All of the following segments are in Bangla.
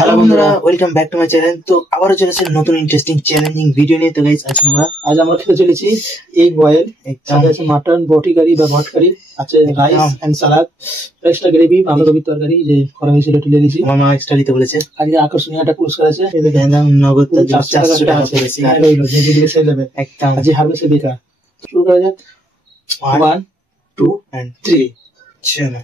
হ্যালো বন্ধুরা, welcome back to my channel. তো আবারও চলেছে নতুন ইন্টারেস্টিং চ্যালেঞ্জিং ভিডিও নিয়ে। তো গাইস আজ আমরা খেতে চলেছি এগ বয়েল, সাথে আছে মাটন বটি কারি বা ভাত কারি, আছে rice and salad, extra gravy, বাঁধাকপির তরকারি যে করা হয়েছিল তুলে দিয়েছি। মামা এক্সট্রা দিতে বলেছে। আজকে আকর্ষণীয় একটা পুরস্কার আছে, নগদ 400 টাকা পেয়েছি। একদম আজ হারবে সে বেকার। শুরু করা যাক। 1 2 and 3 চলো।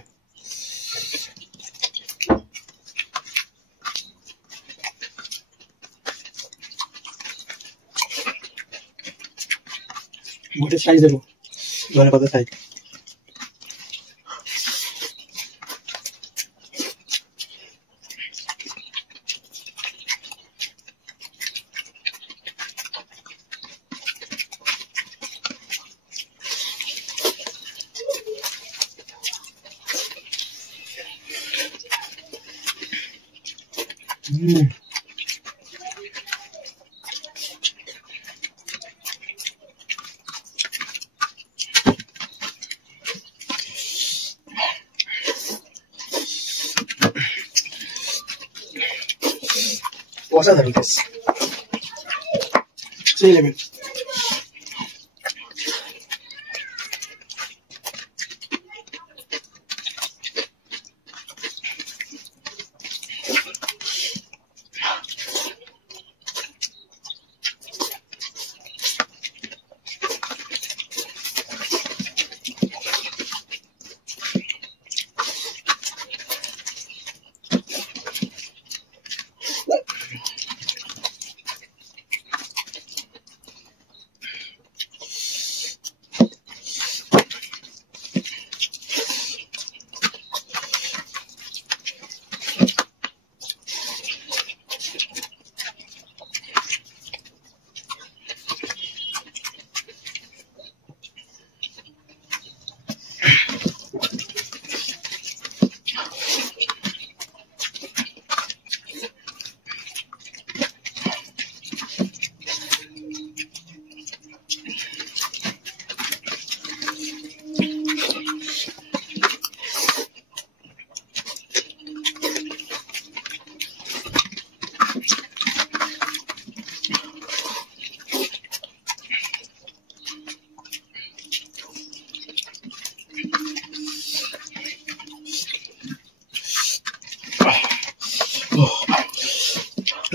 মোটে সাইজ দেবো, ধনে পাতা সাইজ। অসাধারণ টেস্ট, সেই লেভেল।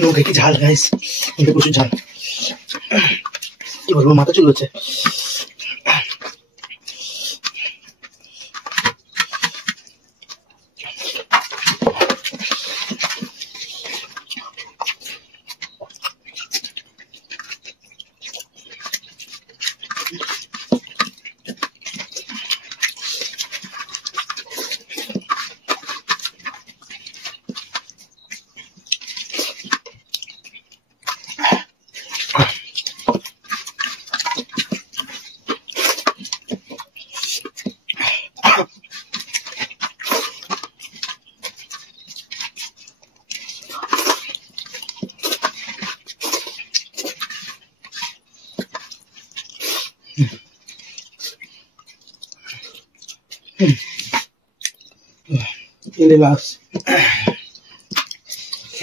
মুখে কি ঝাল গাইস, মুখে প্রচুর ঝাল। কি বলবো, মাথা চুল হচ্ছে।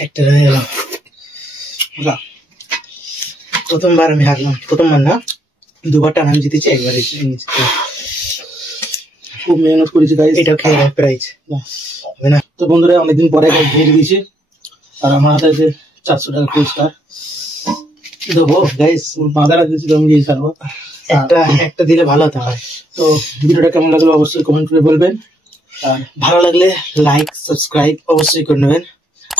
একটা রয়ে গেল। প্রথমবার আমি হারলাম, প্রথমবার না, দুবার টানা আমি জিতেছি, একবার খুব মেহনত করেছি গাইস। এটা খেয়ে প্রাইজ হবে না। তো বন্ধুরা, অনেকদিন পরে ঘিরে দিয়েছি, আর আমার হাতে আছে 400 টাকা পুরস্কার দেবো গাইস। বাঁধারা দিয়েছি, আমি দিয়ে ছাড়বো। একটা দিলে ভালো হতে হয়। তো ভিডিওটা কেমন লাগলো অবশ্যই কমেন্ট করে বলবেন, আর ভালো লাগলে লাইক সাবস্ক্রাইব অবশ্যই করে নেবেন।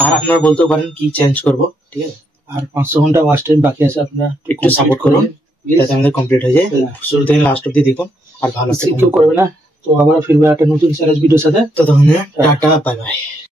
আর আপনারা বলতেও পারেন কি চেঞ্জ করবো, ঠিক আছে। আর 500 ঘন্টা ওয়াচ টাইম বাকি আছে, আপনারা একটু সাপোর্ট করুন যাতে আমাদের কমপ্লিট হয়ে যায়। শুরু থেকে লাস্ট অব্দি দেখুন, আর ভালো কেউ করবে না। তো আবার ফিরবে একটা নতুন চ্যালেঞ্জ ভিডিওর সাথে। ততক্ষণ টাটা, বাই বাই।